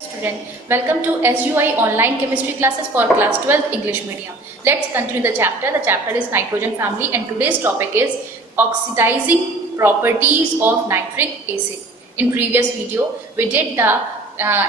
Student, welcome to SUI online chemistry classes for class 12 English medium. Let's continue the chapter. The chapter is nitrogen family and today's topic is oxidizing properties of nitric acid. In previous video, we did the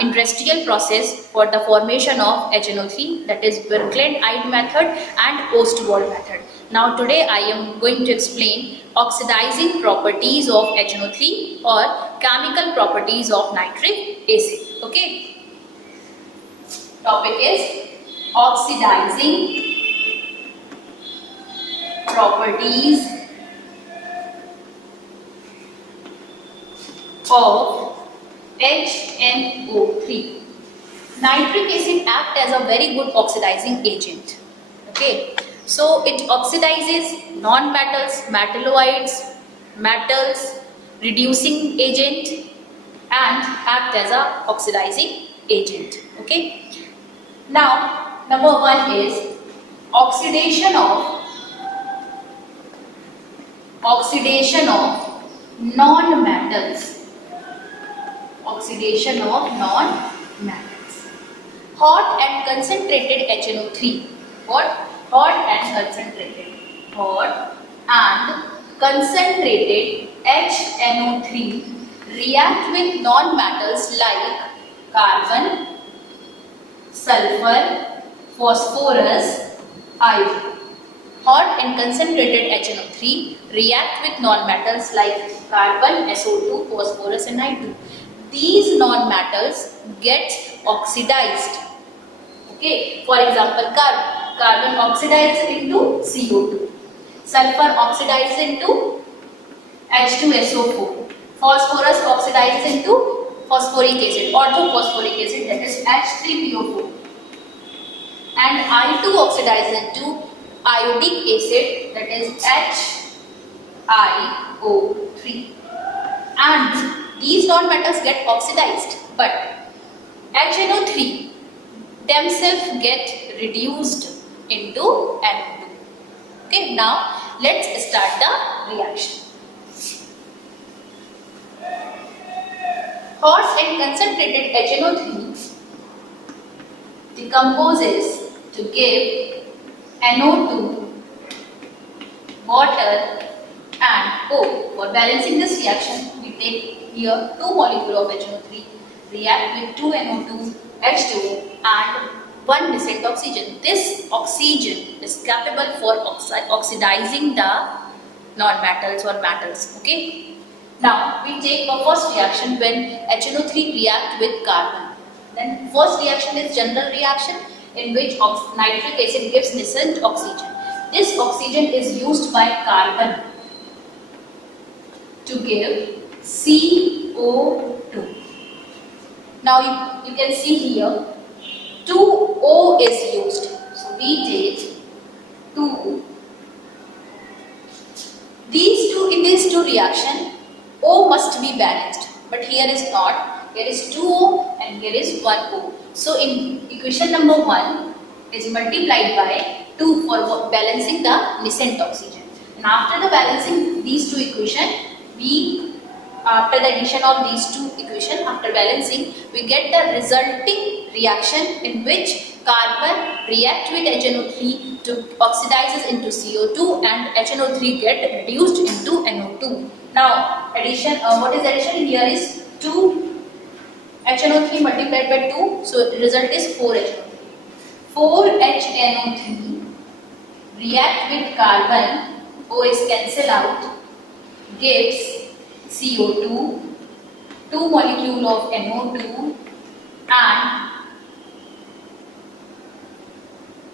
industrial process for the formation of HNO3, that is Birkeland-Eyde method and Ostwald method. Now today I am going to explain oxidizing properties of HNO3 or chemical properties of nitric acid. Okay. Topic is oxidizing properties of HNO3. Nitric acid acts as a very good oxidizing agent. Okay. So it oxidizes non-metals, metalloids, metals, reducing agent and act as a oxidizing agent. Okay. Now number one is oxidation of non-metals. Oxidation of non-metals. Hot and concentrated HNO3. What? Hot and concentrated HNO3 react with non-metals like carbon, sulfur, phosphorus, iodine. Hot and concentrated HNO3 react with non-metals like carbon, SO2, phosphorus and iodine. These non-metals get oxidized. Okay, for example, carbon oxidizes into CO2, sulfur oxidizes into H2SO4, phosphorus oxidizes into phosphoric acid, orthophosphoric acid, that is H3PO4, and I2 oxidizes into iodic acid, that is HiO3. And these non-metals get oxidized, but HNO3 themselves get reduced into NO2. Okay, now let's start the reaction. Hot and concentrated HNO3 decomposes to give NO2, water and O. For balancing this reaction, we take here 2 molecules of HNO3 react with 2 NO2, H2O and 1 distinct oxygen. This oxygen is capable for oxidizing the non-metals or metals. Okay. Now we take a first reaction when HNO3 react with carbon. Then first reaction is general reaction in which nitric acid gives nascent oxygen. This oxygen is used by carbon to give CO2. Now you can see here 2O is used. So we take 2. In these two reaction, O must be balanced, but here is not. Here is 2O and here is 1O. So in equation number 1 is multiplied by 2 for balancing the nascent oxygen. And after the balancing these two equations, after the addition of these two equations, after balancing, we get the resulting reaction in which carbon reacts with HNO3 to oxidizes into CO2 and HNO3 get reduced into NO2. Now addition, what is addition? Here is 2 HNO3 multiplied by 2, so the result is 4 HNO3. 4 HNO3 react with carbon, O is cancelled out, gives CO2, 2 molecule of NO2 and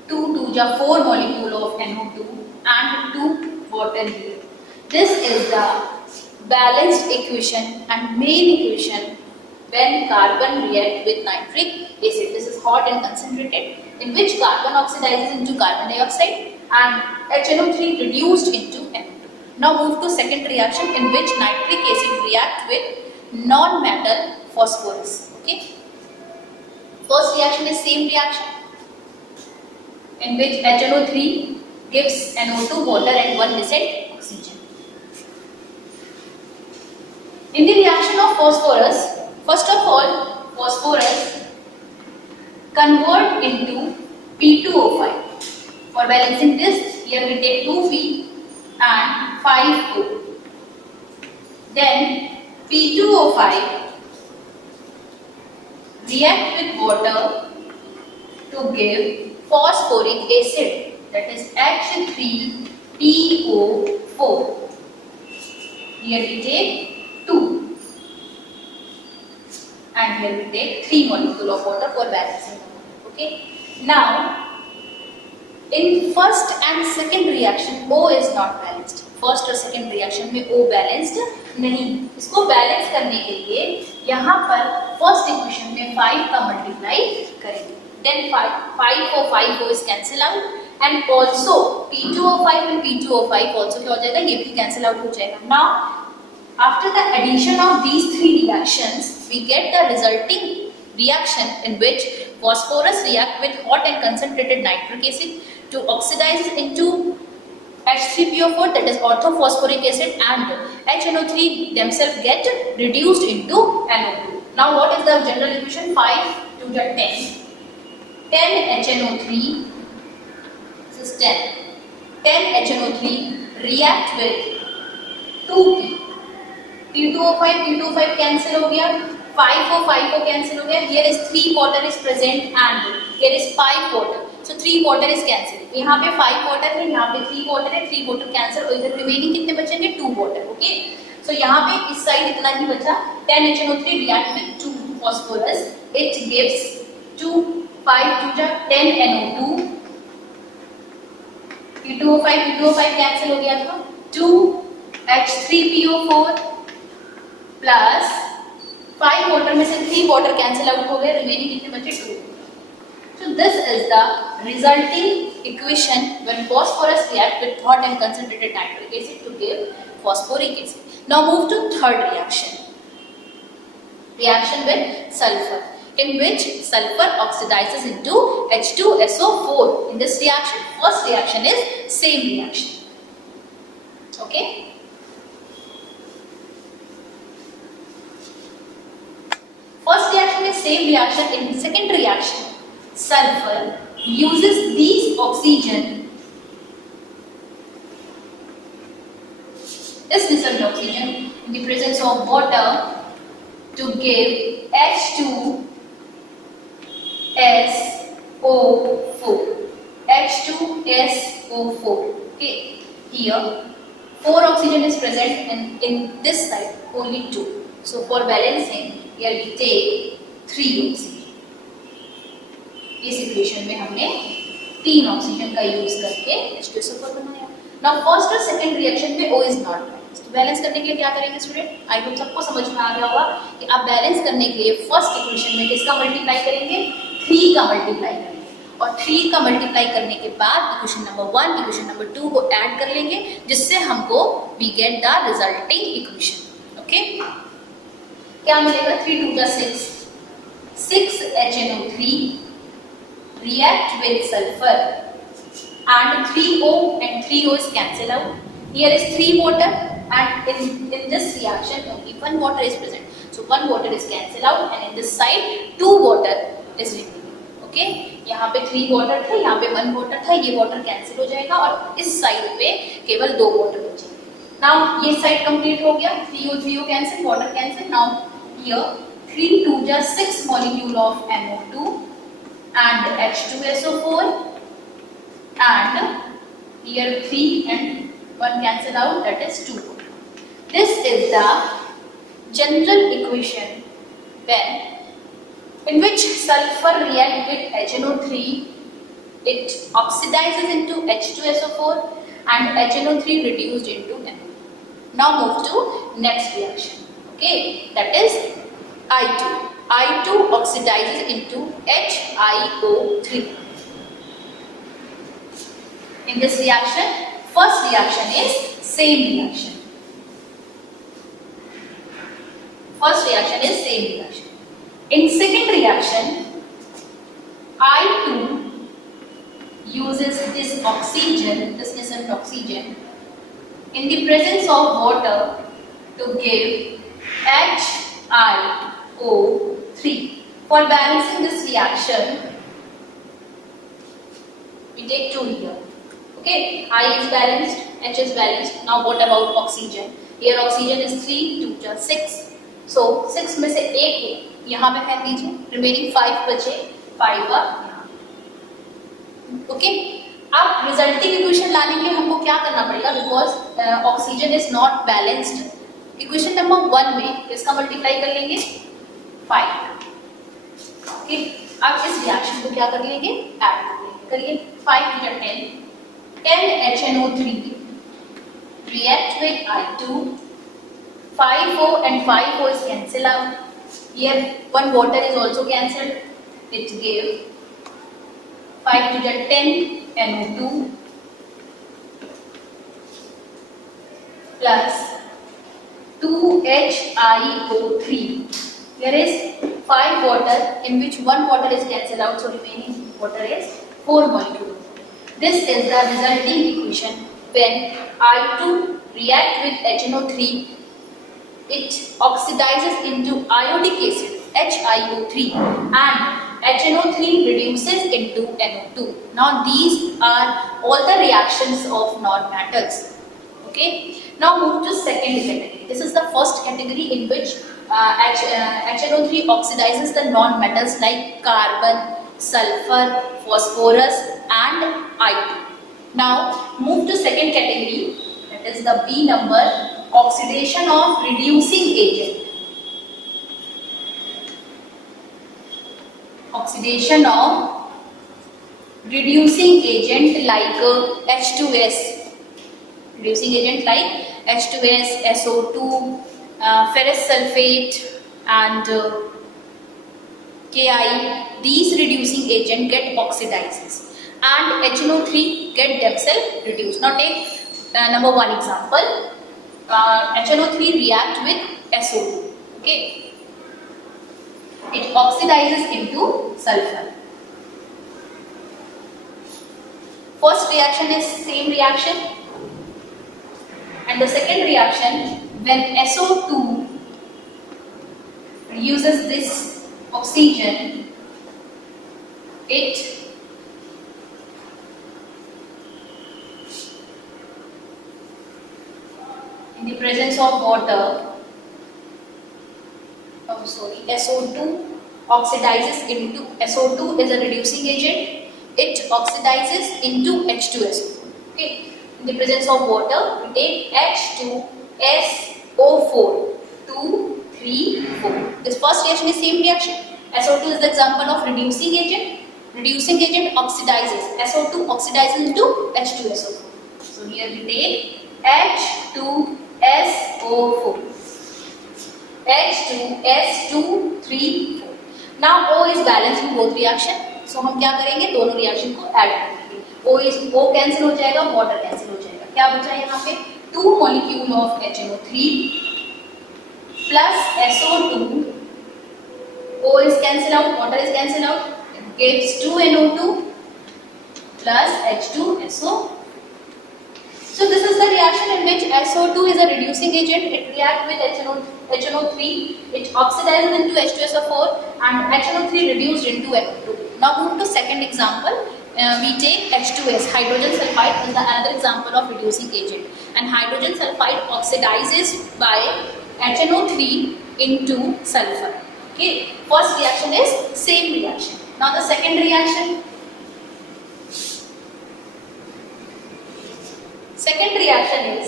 4 molecule of NO2 and 2 water here. This is the balanced equation and main equation when carbon react with nitric acid. This is hot and concentrated in which carbon oxidizes into carbon dioxide and HNO3 reduced into NO2. Now move to second reaction in which nitric acid react with non-metal phosphorus. Okay. First reaction is same reaction in which HNO3 gives NO2, water and 1 distinct oxygen. In the reaction of phosphorus, first of all, phosphorus convert into P2O5. For balancing this, here we take 2P and 5O. Then P2O5 react with water to give phosphoric acid, that is H3PO4. Here we take 2 and here we take 3 molecule of water for balancing. Okay. Now in first and second reaction O is not balanced. First और second reaction में O balanced नहीं। इसको balance करने के लिए यहाँ पर first equation में 5 का मल्टीप्लाई करेंगे। Then 5 is cancel out and also P2O5 and P2O5 also क्या हो जाएगा, ये भी cancel out हो जाएगा। Now after the addition of these three reactions, we get the resulting reaction in which phosphorus react with hot and concentrated nitric acid to oxidize into H3PO4, that is orthophosphoric acid, and HNO3 themselves get reduced into NO2. Now what is the general equation? 5 to the 10. 10 HNO3, this is 10. 10 HNO3 react with 2P. P2O5 cancel हो गया, 5O cancel हो गया. Here is 3 water is present and here is 5 water. So 3 water is cancel. यहाँ पे 5 water है, यहाँ पे 3 water है, 3 water cancel और इधर remaining कितने बचेंगे? 2 water. Okay. So यहाँ पे इस साइड इतना ही बचा. 10 HNO3 react with 2 phosphorus. It gives 2 5 to the 10 NO2. P2O5 cancel हो गया था. 2 H3PO4 प्लस 5 वाटर में से 3 वाटर कैंसिल आउट हो गए, रिमेनिंग कितने बचे? 2. So this is the resulting equation when phosphorus react with hot and concentrated nitric acid to give phosphoric acid. Now move to third reaction. Reaction with sulfur, in which sulfur oxidizes into H2SO4. In this reaction, first reaction is same reaction. Okay. First reaction is same reaction. In second reaction, sulfur uses these oxygen, this dissolved oxygen in the presence of water to give H2SO4. H2SO4. Okay. Here 4 oxygen is present and in this side only 2. So for balancing, here we take 3 oxygen. इस equation में हमने 3 oxygen का use करके H2SO4 बनाया। Now first और second reaction में O is not balanced. Balance करने के लिए क्या करेंगे स्टूडेंट? आई होप सबको समझ में आ गया होगा कि आप बैलेंस करने के लिए फर्स्ट इक्वेशन में किसका मल्टीप्लाई करेंगे? 3 का मल्टीप्लाई करेंगे और 3 का मल्टीप्लाई करने के बाद इक्वेशन नंबर 1 इक्वेशन नंबर 2 को ऐड कर लेंगे, जिससे हमको we get the resulting equation. Okay, क्या मिलेगा? 3 2 6 HNO3 react with sulfur and 3O and 3O is cancel out. Here is 3 water and in this reaction only 1 water is present. So 1 water is cancel out and in this side 2 water is remaining. Okay, यहाँ पे 3 water था, यहाँ पे 1 water था, ये water cancel हो जाएगा और इस साइड पे केवल 2 water बचेंगे। Now ये साइड complete हो गया, 3O cancel, water cancel. Now here 3 2 6 molecule of NO2 and H2SO4 and here 3 and 1 cancel out, that is 2. This is the general equation when in which sulfur react with HNO3, it oxidizes into H2SO4 and HNO3 reduced into NO2. Now move to next reaction. Okay, that is I2. I2 oxidizes into HiO3. In this reaction, first reaction is same reaction. First reaction is same reaction. In second reaction, I2 uses this oxygen, this dissolved oxygen, in the presence of water to give HiO3. For balancing this reaction, we take 2 here. Okay, I is balanced, H is balanced. Now what about oxygen? Here oxygen is 3, 2 just 6. So 6 में से एक यहाँ पे फेंक दीजिए, remaining 5 बचे, 5 यहाँ. Okay, अब रिजल्टिंग इक्वेशन लाने के लिए हमको क्या करना पड़ेगा? Because oxygen is not balanced. Equation number 1 में इसका मल्टीप्लाई कर लेंगे 5. ओके, अब इस रिएक्शन को क्या कर लेंगे? ऐड कर लेंगे. करिए 5 to 10 HNO3 react with I2. 5O and 5O is cancel out. Here one water is also cancelled. It gave 5 to 10 NO2 plus 2HIO3. Here is 5 water in which 1 water is cancelled out, so remaining water is 4 molecules. This is the resulting equation when I2 react with HNO3. It oxidizes into iodic acid HiO3 and HNO3 reduces into NO2. Now these are all the reactions of non-metals. Okay. Now move to second category. This is the first category in which HNO3 oxidizes the non-metals like carbon, sulfur, phosphorus and I2. Now move to second category, that is the B number, oxidation of reducing agent. Oxidation of reducing agent like H2S. Reducing agent like H2S, SO2, ferrous sulfate and Ki. These reducing agent get oxidizes and HNO3 get themselves reduced. Now take number 1 example. HNO3 react with SO2. Okay, it oxidizes into sulfur. First reaction is same reaction, and the second reaction when SO2 uses this oxygen, it in the presence of water, SO2 oxidizes into, SO2 is a reducing agent, it oxidizes into H2SO. Okay, in the presence of water we take H2SO4, 2, 3, 4. This first reaction is same reaction. SO2 is the example of reducing agent. Reducing agent oxidizes, SO2 oxidizes into H2SO4. So here we take H2SO4, H2S2 3 4. Now O is balanced in both reaction, so हम क्या करेंगे? दोनों reaction को add करेंगे. O cancel हो जाएगा, water cancel हो जाएगा. क्या बचा यहाँ पे? 2 molecule of HNO3 plus SO2. O is cancel out, water is cancel out. It gives 2 NO2 plus H2SO. So this is the reaction in which SO2 is a reducing agent. It reacts with HNO3. It oxidizes into H2SO4 and HNO3 reduced into NO2. Now move to second example. We take H2S. Hydrogen sulfide is another example of reducing agent. And hydrogen sulfide oxidizes by HNO3 into sulfur. Okay. First reaction is same reaction. Now the second reaction. Second reaction is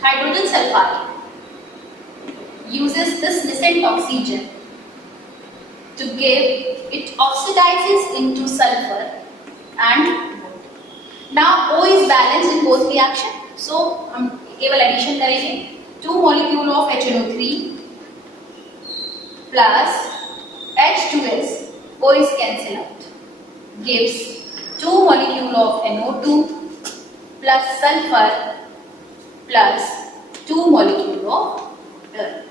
hydrogen sulfide uses this nascent oxygen to give, it oxidizes into sulfur and water. Now O is balanced in both reaction, so हम केवल addition करेंगे. 2 molecule of HNO3 plus H2S, O is cancel out, gives 2 molecule of NO2 plus sulfur plus 2 molecule of water.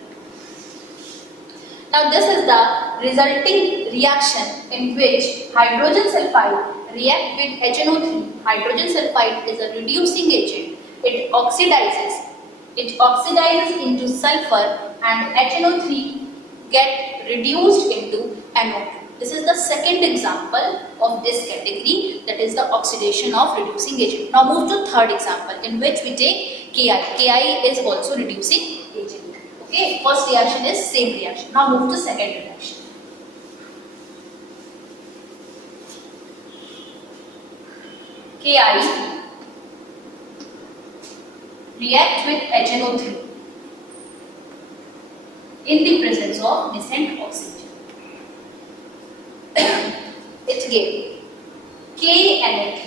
Now this is the resulting reaction in which hydrogen sulfide react with HNO3. Hydrogen sulfide is a reducing agent. It oxidizes into sulfur and HNO3 get reduced into NO2. This is the second example of this category, that is the oxidation of reducing agent. Now move to third example in which we take Ki. Ki is also reducing agent. Okay, first reaction is same reaction. Now move to second reaction. Ki react with HNO3 in the presence of nascent oxygen. It gave KNO3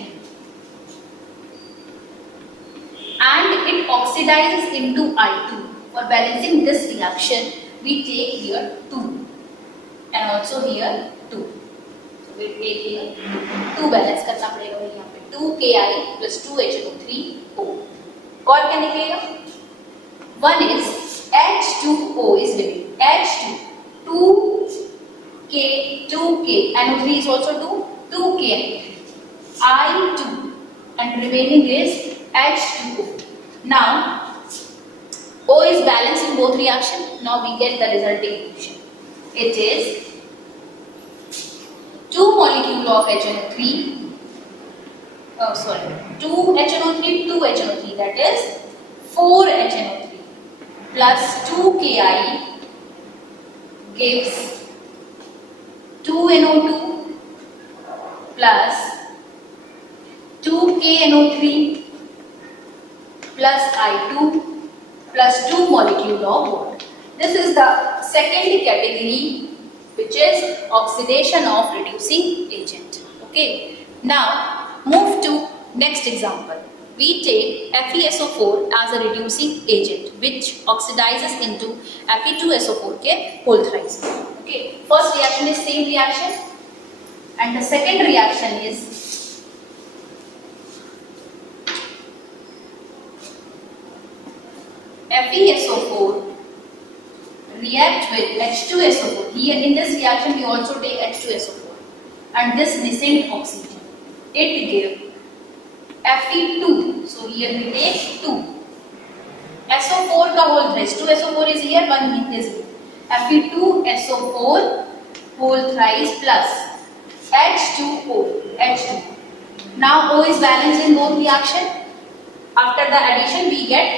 and it oxidizes into I2. For balancing this reaction, we take here 2 and also here 2. So we take here 2 balance करना पड़ेगा भाई यहाँ पे 2 Ki plus 2 HNO3O. और क्या निकलेगा? One is H2O is remaining. H2 2K NO3 is also 2K I2 and remaining is H2O. Now O is balanced in both reactions. Now we get the resulting equation. It is 2 molecule of HNO3. 2 HNO3, 2 HNO3, that is 4 HNO3 plus 2 Ki gives 2 NO2 plus 2 KNO3 plus I2 plus 2 molecule of water. This is the second category, which is oxidation of reducing agent. Okay. Now move to next example. We take FeSO4 as a reducing agent which oxidizes into Fe2SO4 के whole thrice. Okay. First reaction is same reaction and the second reaction is FeSO4 react with H2SO4. Here in this reaction we also take H2SO4 and this nascent oxygen. It gives Fe2. So here we take 2. SO4 का whole thrice. 2SO4 is here, 1 is here. Fe2SO4 whole thrice plus H2O. H2. Now O is balanced in both reaction. After the addition we get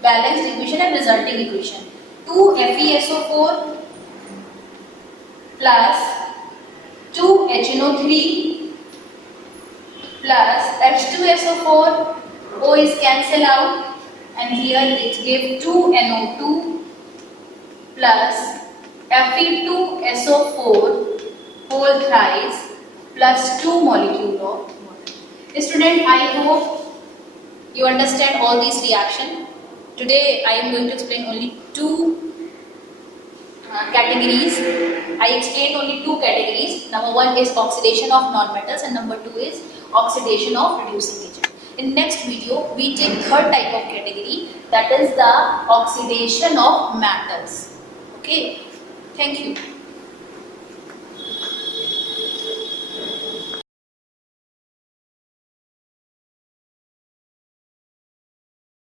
balanced equation and resulting equation. 2 FeSO4 plus 2 HNO3 plus H2SO4, O is cancelled out and here it gives 2 NO2 plus Fe2SO4 whole thrice plus 2 molecule of water. Student, I hope you understand all these reactions. Today I am going to explain only 2 categories. I explained only 2 categories. Number 1 is oxidation of non-metals and number 2 is oxidation of reducing agent. In next video, we take third type of category, that is the oxidation of metals. Okay, thank you.